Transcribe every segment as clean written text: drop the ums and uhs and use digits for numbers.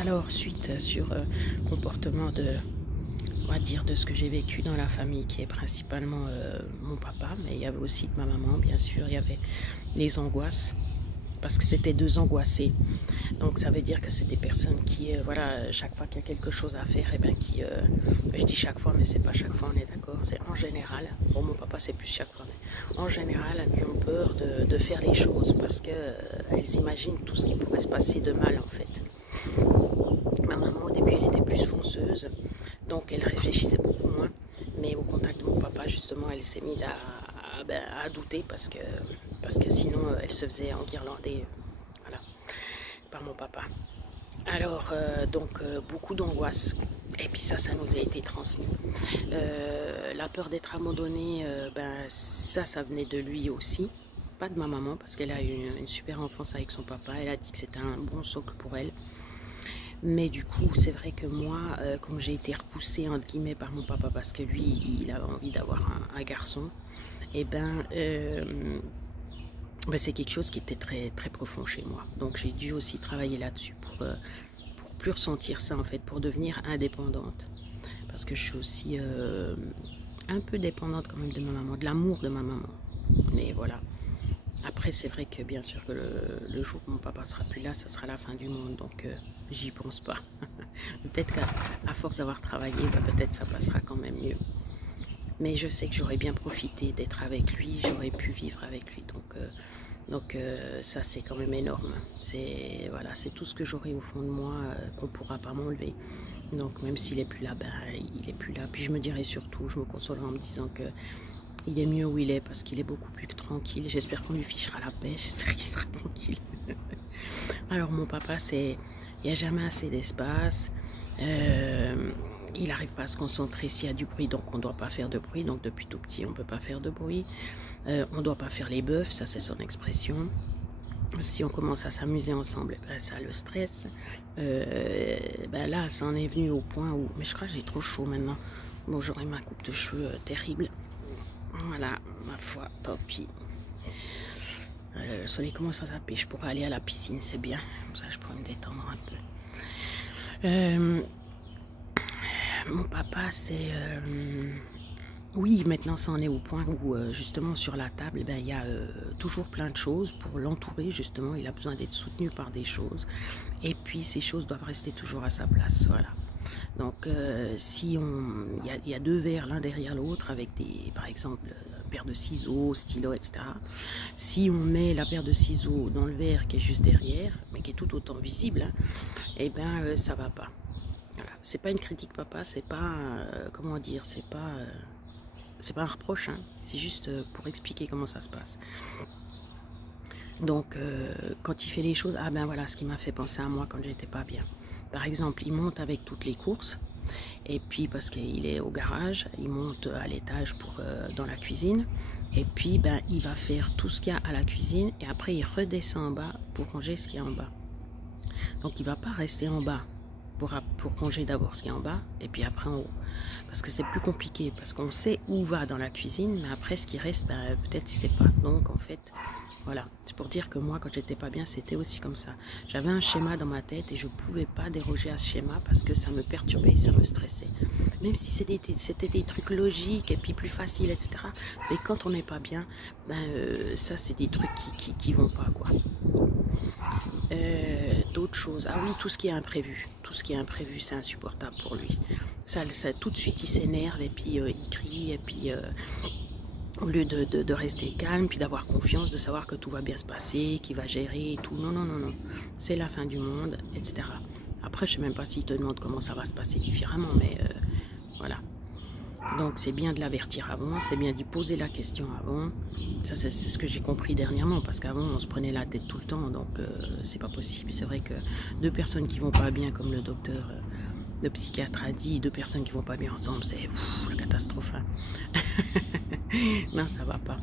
Alors, suite sur comportement de, on va dire, de ce que j'ai vécu dans la famille, qui est principalement mon papa, mais il y avait aussi de ma maman, bien sûr, il y avait les angoisses, parce que c'était deux angoissés. Donc ça veut dire que c'est des personnes qui, voilà, chaque fois qu'il y a quelque chose à faire, et bien qui, je dis chaque fois, mais c'est pas chaque fois, on est d'accord, c'est en général, bon mon papa c'est plus chaque fois, mais en général, qui ont peur de faire les choses, parce qu'elles imaginent tout ce qui pourrait se passer de mal en fait. Ma maman au début elle était plus fonceuse, donc elle réfléchissait beaucoup moins, mais au contact de mon papa justement elle s'est mise à douter parce que sinon elle se faisait enguirlander, voilà, par mon papa. Alors beaucoup d'angoisse, et puis ça nous a été transmis. La peur d'être abandonnée, ça venait de lui aussi, pas de ma maman parce qu'elle a eu une super enfance avec son papa, elle a dit que c'était un bon socle pour elle. Mais du coup, c'est vrai que moi, comme j'ai été repoussée entre guillemets par mon papa parce que lui, il avait envie d'avoir un garçon, et c'est quelque chose qui était très, très profond chez moi. Donc j'ai dû aussi travailler là-dessus pour plus ressentir ça en fait, pour devenir indépendante. Parce que je suis aussi un peu dépendante quand même de ma maman, de l'amour de ma maman. Mais voilà. Après, c'est vrai que bien sûr que le jour où mon papa sera plus là, ça sera la fin du monde, donc j'y pense pas. Peut-être qu'à force d'avoir travaillé, peut-être ça passera quand même mieux. Mais je sais que j'aurais bien profité d'être avec lui, j'aurais pu vivre avec lui, donc ça c'est quand même énorme. C'est voilà, c'est tout ce que j'aurai au fond de moi qu'on ne pourra pas m'enlever. Donc même s'il est plus là, il est plus là. Puis je me dirai surtout, je me consolerai en me disant que il est mieux où il est parce qu'il est beaucoup plus que tranquille. J'espère qu'on lui fichera la paix, j'espère qu'il sera tranquille. Alors mon papa, il n'y a jamais assez d'espace. Il n'arrive pas à se concentrer s'il y a du bruit, donc on ne doit pas faire de bruit. Donc depuis tout petit, on ne peut pas faire de bruit. On ne doit pas faire les bœufs, ça c'est son expression. Si on commence à s'amuser ensemble, ça le stresse. Là, ça en est venu au point où... Mais je crois que j'ai trop chaud maintenant. Bon, j'aurai ma coupe de cheveux terrible. Voilà, ma foi, tant pis. Le soleil commence à taper, je pourrais aller à la piscine, c'est bien. Comme ça, je pourrais me détendre un peu. Mon papa, c'est... Oui, maintenant, ça en est au point où, justement, sur la table, il y a toujours plein de choses pour l'entourer, justement. Il a besoin d'être soutenu par des choses. Et puis, ces choses doivent rester toujours à sa place, voilà. Donc, si il y a deux verres l'un derrière l'autre avec par exemple, paire de ciseaux, stylo, etc. Si on met la paire de ciseaux dans le verre qui est juste derrière, mais qui est tout autant visible, ça va pas. Voilà. C'est pas une critique, papa. C'est pas, comment dire, c'est pas un reproche. Hein. C'est juste pour expliquer comment ça se passe. Donc, quand il fait les choses, voilà, ce qui m'a fait penser à moi quand j'étais pas bien. Par exemple, il monte avec toutes les courses, et puis parce qu'il est au garage, il monte à l'étage dans la cuisine, et puis il va faire tout ce qu'il y a à la cuisine, et après il redescend en bas pour ranger ce qu'il y a en bas. Donc il va pas rester en bas pour ranger d'abord ce qu'il y a en bas, et puis après en haut. Parce que c'est plus compliqué, parce qu'on sait où va dans la cuisine, mais après ce qui reste, peut-être il sait pas. Donc en fait... Voilà, c'est pour dire que moi, quand j'étais pas bien, c'était aussi comme ça. J'avais un schéma dans ma tête et je pouvais pas déroger à ce schéma parce que ça me perturbait, ça me stressait. Même si c'était des trucs logiques et puis plus faciles, etc. Mais quand on n'est pas bien, ça c'est des trucs qui vont pas, quoi. D'autres choses. Ah oui, tout ce qui est imprévu. Tout ce qui est imprévu, c'est insupportable pour lui. Ça tout de suite, il s'énerve et puis il crie et puis... au lieu de rester calme, puis d'avoir confiance, de savoir que tout va bien se passer, qu'il va gérer et tout. Non, non, non, non. C'est la fin du monde, etc. Après, je ne sais même pas s'il te demande comment ça va se passer différemment, mais voilà. Donc, c'est bien de l'avertir avant, c'est bien d'y poser la question avant. Ça, c'est ce que j'ai compris dernièrement, parce qu'avant, on se prenait la tête tout le temps, donc c'est pas possible. C'est vrai que deux personnes qui vont pas bien, comme le docteur... le psychiatre a dit, deux personnes qui vont pas bien ensemble, c'est la catastrophe. Hein. Non, ça va pas.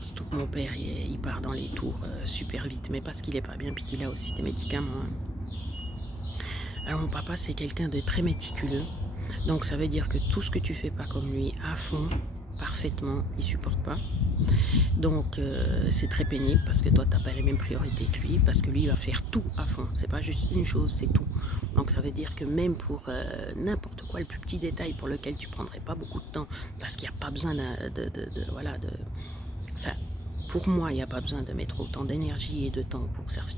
Surtout que mon père, il part dans les tours super vite, mais parce qu'il est pas bien, puis qu'il a aussi des médicaments. Hein. Alors mon papa, c'est quelqu'un de très méticuleux, donc ça veut dire que tout ce que tu fais pas comme lui, à fond, parfaitement, il supporte pas. Donc c'est très pénible parce que toi tu n'as pas les mêmes priorités que lui, parce que lui il va faire tout à fond, c'est pas juste une chose, c'est tout. Donc ça veut dire que même pour n'importe quoi, le plus petit détail pour lequel tu prendrais pas beaucoup de temps, parce qu'il n'y a pas besoin voilà, enfin, pour moi il n'y a pas besoin de mettre autant d'énergie et de temps pour cette